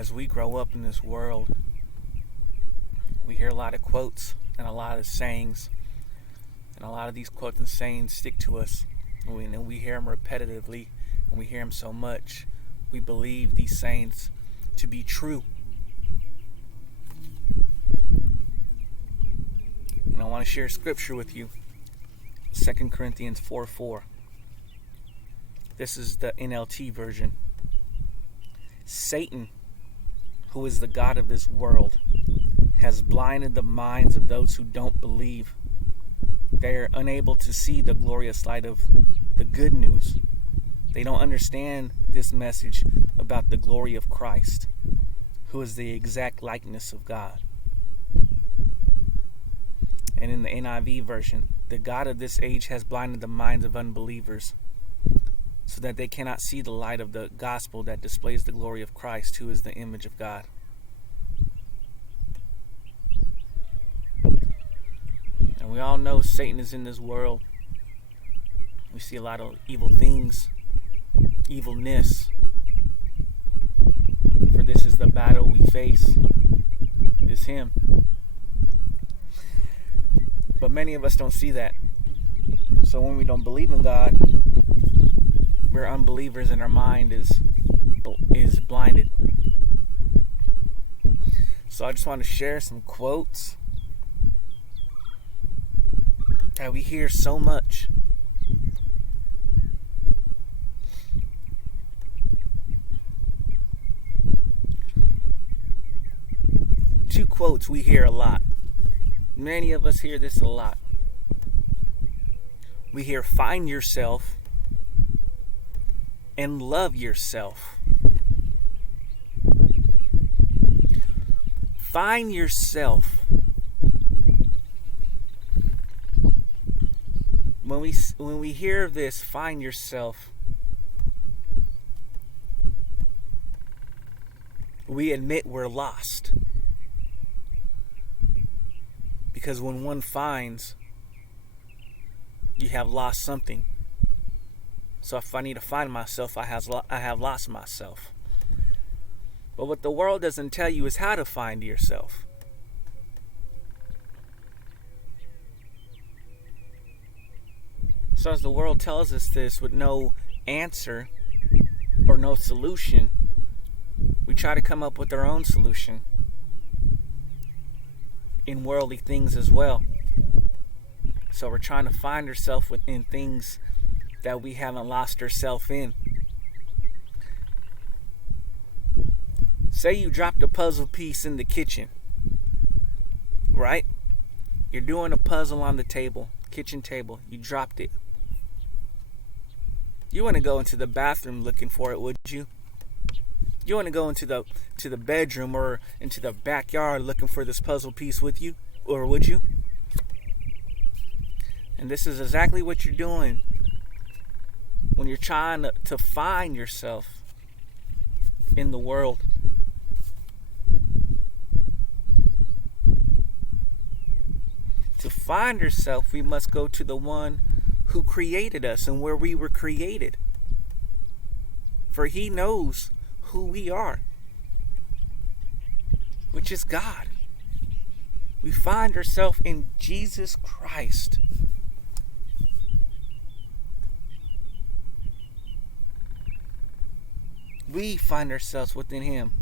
as we grow up in this world, we hear a lot of quotes and a lot of sayings, and a lot of these quotes and sayings stick to us. And we hear them repetitively, and we hear them so much, we believe these sayings to be true. And I want to share scripture with you. 2 Corinthians 4:4. This is the NLT version. Satan, who is the god of this world, has blinded the minds of those who don't believe. They are unable to see the glorious light of the good news. They don't understand this message about the glory of Christ, who is the exact likeness of God. And in the NIV version, the God of this age has blinded the minds of unbelievers so that they cannot see the light of the gospel that displays the glory of Christ, who is the image of God. And we all know Satan is in this world. We see a lot of evil things, evilness. For this is the battle we face, is him. But many of us don't see that. So when we don't believe in God, we're unbelievers and our mind is blinded. So I just want to share some quotes that we hear so much. Two quotes we hear a lot. Many of us hear this a lot. We hear find yourself and love yourself. Find yourself. When we hear this, find yourself, we admit we're lost. Because when one finds, you have lost something. So if I need to find myself, I have lost myself. But what the world doesn't tell you is how to find yourself. So as the world tells us this with no answer or no solution, we try to come up with our own solution in worldly things as well. So we're trying to find ourselves within things that we haven't lost ourselves in. Say you dropped a puzzle piece in the kitchen, right? You're doing a puzzle on the table, kitchen table. You dropped it. You want to go into the bathroom looking for it, would you? You want to go into the bedroom or into the backyard looking for this puzzle piece with you, or would you? And this is exactly what you're doing when you're trying to find yourself in the world. To find yourself, we must go to the one who created us and where we were created. For he knows who we are, which is God. We find ourselves in Jesus Christ. We find ourselves within him,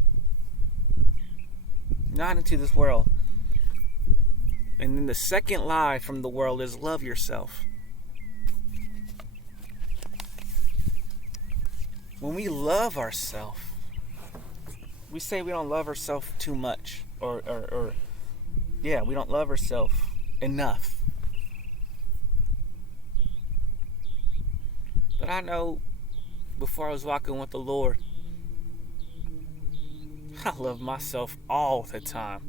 not into this world. And then the second lie from the world is love yourself. When we love ourselves, we say we don't love ourselves too much, or we don't love ourselves enough. But I know before I was walking with the Lord, I love myself all the time.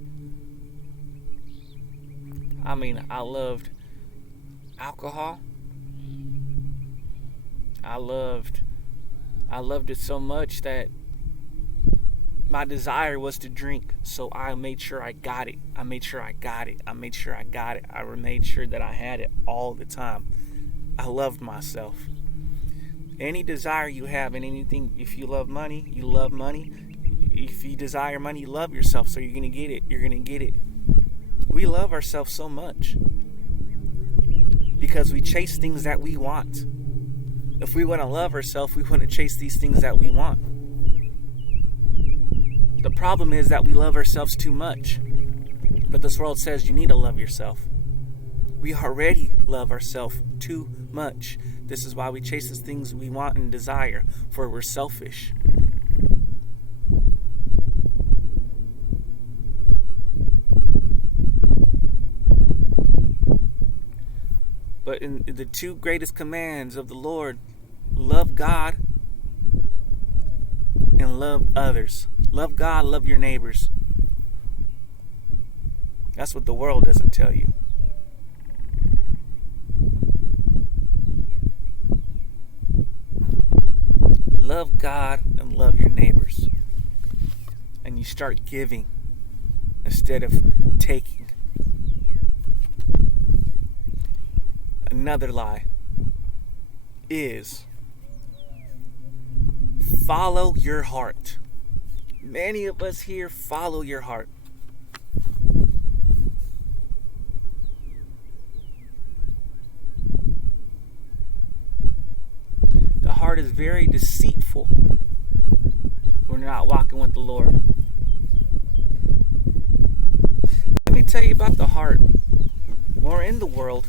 I mean, I loved alcohol. I loved it so much that my desire was to drink. So I made sure I got it. I made sure that I had it all the time. I loved myself. Any desire you have in anything, if you love money, if you desire money, love yourself, so you're going to get it. You're going to get it. We love ourselves so much because we chase things that we want. If we want to love ourselves, we want to chase these things that we want. The problem is that we love ourselves too much. But this world says you need to love yourself. We already love ourselves too much. This is why we chase the things we want and desire, for we're selfish. But in the two greatest commands of the Lord, love God and love others. Love God, love your neighbors. That's what the world doesn't tell you. Love God and love your neighbors. And you start giving instead of taking. Another lie is follow your heart. Many of us here follow your heart. The heart is very deceitful when you're not walking with the Lord. Let me tell you about the heart. When we're in the world,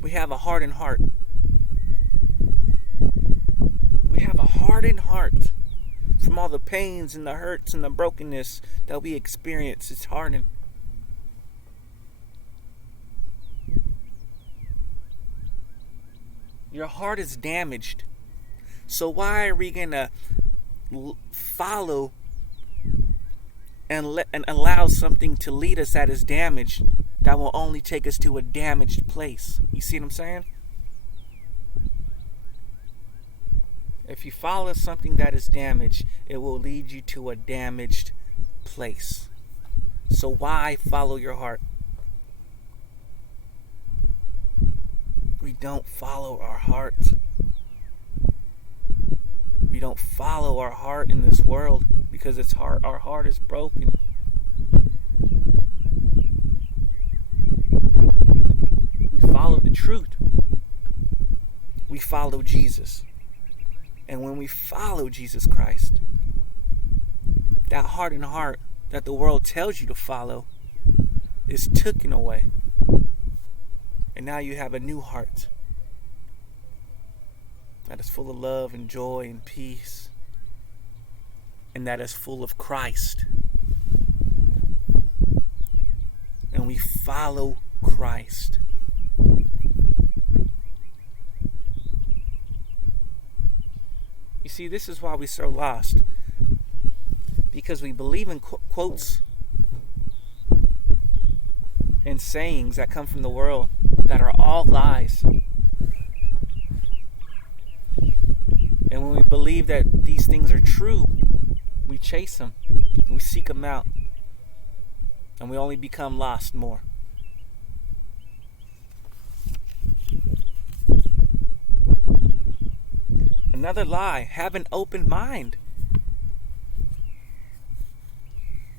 we have a hardened heart. We have a hardened heart from all the pains and the hurts and the brokenness that we experience. It's hardened. Your heart is damaged. So why are we going to follow and allow something to lead us that is damaged, that will only take us to a damaged place? You see what I'm saying? If you follow something that is damaged, it will lead you to a damaged place. So why follow your heart? We don't follow our heart. We don't follow our heart in this world because our heart is broken. We follow the truth. We follow Jesus. And when we follow Jesus Christ, that hardened heart that the world tells you to follow is taken away. And now you have a new heart that is full of love and joy and peace, and that is full of Christ. And we follow Christ. You see, this is why we're so lost. Because we believe in quotes and sayings that come from the world that are all lies. And when we believe that these things are true, we chase them, we seek them out, and we only become lost more. Another lie, have an open mind.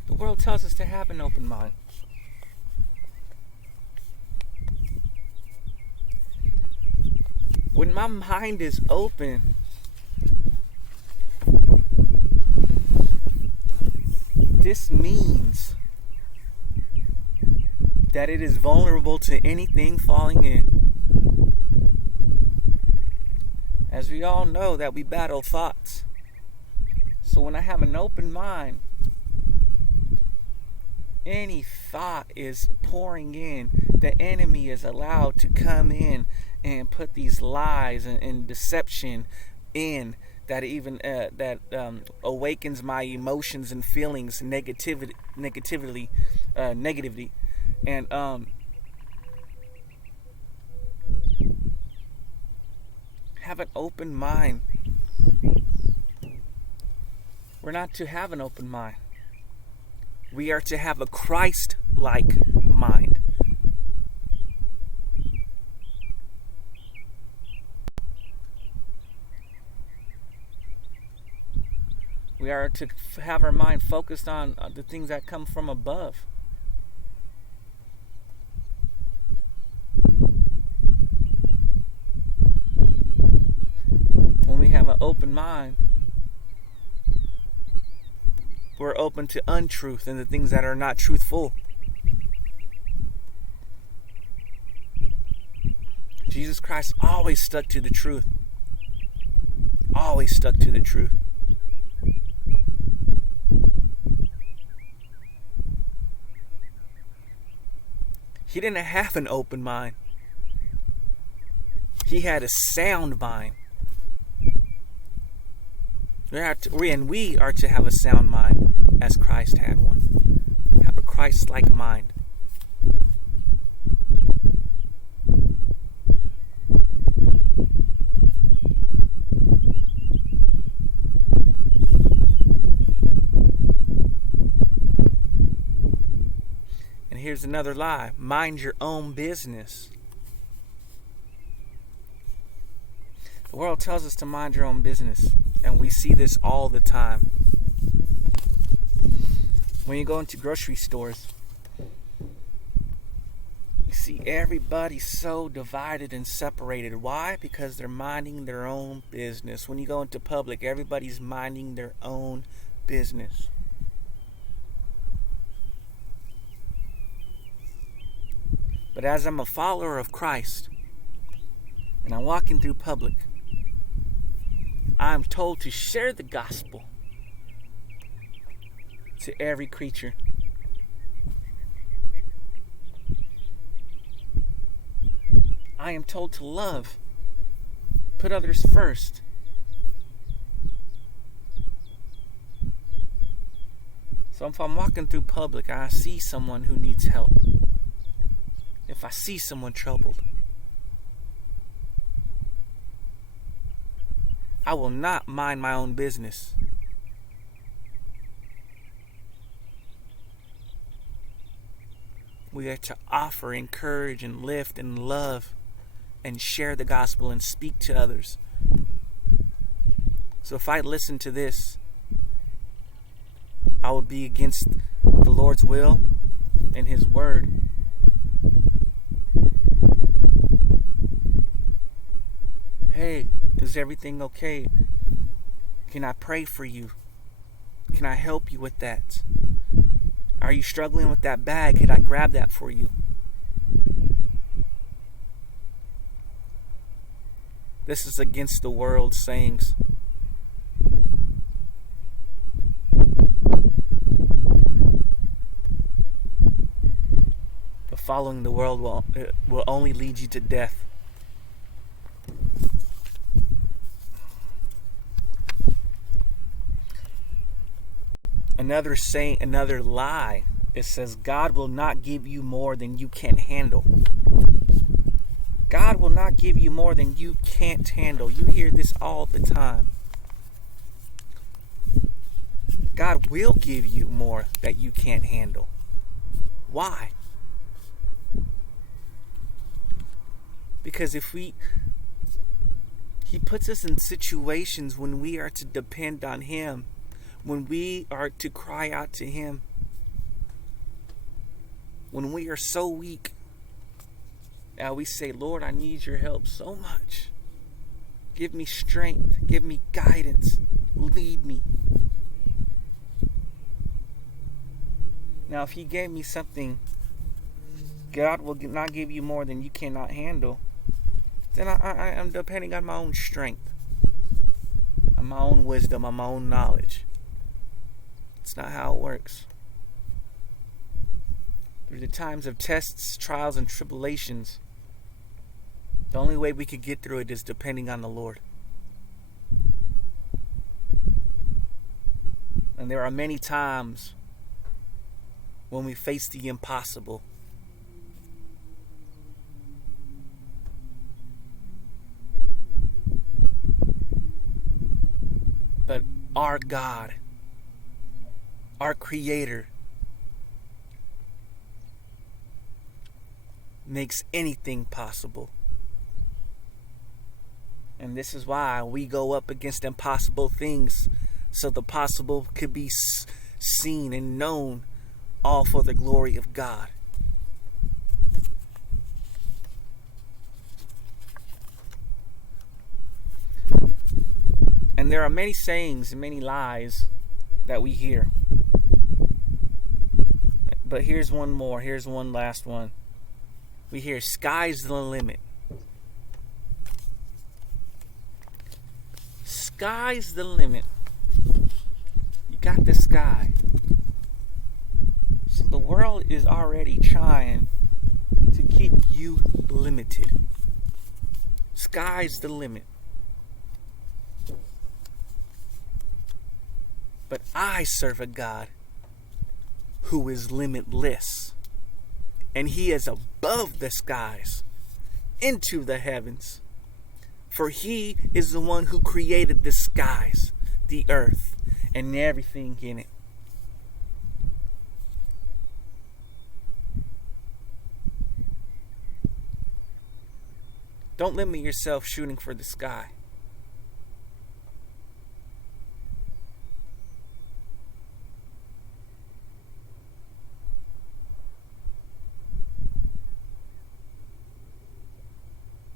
The world tells us to have an open mind. When my mind is open, this means that it is vulnerable to anything falling in. As we all know that we battle thoughts. So when I have an open mind, any thought is pouring in. The enemy is allowed to come in and put these lies and deception in that even awakens my emotions and feelings negatively, and have an open mind. We're not to have an open mind. We are to have a Christ-like mind. We are to have our mind focused on the things that come from above. When we have an open mind, we're open to untruth and the things that are not truthful. Jesus Christ always stuck to the truth. Always stuck to the truth. He didn't have an open mind. He had a sound mind. We are to have a sound mind as Christ had one. Have a Christ-like mind. And here's another lie. Mind your own business. The world tells us to mind your own business. And we see this all the time. When you go into grocery stores, you see everybody so divided and separated. Why? Because they're minding their own business. When you go into public, everybody's minding their own business. But as I'm a follower of Christ, and I'm walking through public, I'm told to share the gospel to every creature. I am told to love, put others first. So if I'm walking through public and I see someone who needs help, if I see someone troubled, I will not mind my own business. We are to offer, encourage, and lift, and love, and share the gospel and speak to others. So if I listen to this, I would be against the Lord's will and His word. Hey, is everything okay? Can I pray for you? Can I help you with that? Are you struggling with that bag? Can I grab that for you? This is against the world's sayings. But following the world will only lead you to death. Another lie. It says God will not give you more than you can handle. God will not give you more than you can't handle. You hear this all the time. God will give you more that you can't handle. Why? Because He puts us in situations when we are to depend on Him, when we are to cry out to Him, when we are so weak. Now we say, Lord, I need your help so much. Give me strength. Give me guidance. Lead me. Now, if He gave me something, God will not give you more than you cannot handle. Then I am depending on my own strength, on my own wisdom, on my own knowledge. It's not how it works. Through the times of tests, trials, and tribulations, the only way we could get through it is depending on the Lord. And there are many times when we face the impossible. But our God, our Creator, makes anything possible. And this is why we go up against impossible things so the possible could be seen and known, all for the glory of God. And there are many sayings and many lies that we hear. But here's one more. Here's one last one. We hear, sky's the limit. Sky's the limit. You got the sky. So the world is already trying to keep you limited. Sky's the limit. But I serve a God who is limitless. And he is above the skies, into the heavens. For he is the one who created the skies, the earth, and everything in it. Don't limit yourself shooting for the sky.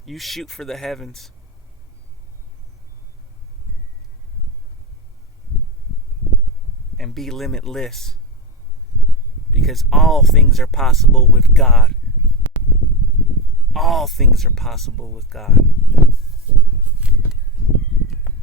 You shoot for the heavens. And be limitless. Because all things are possible with God. All things are possible with God.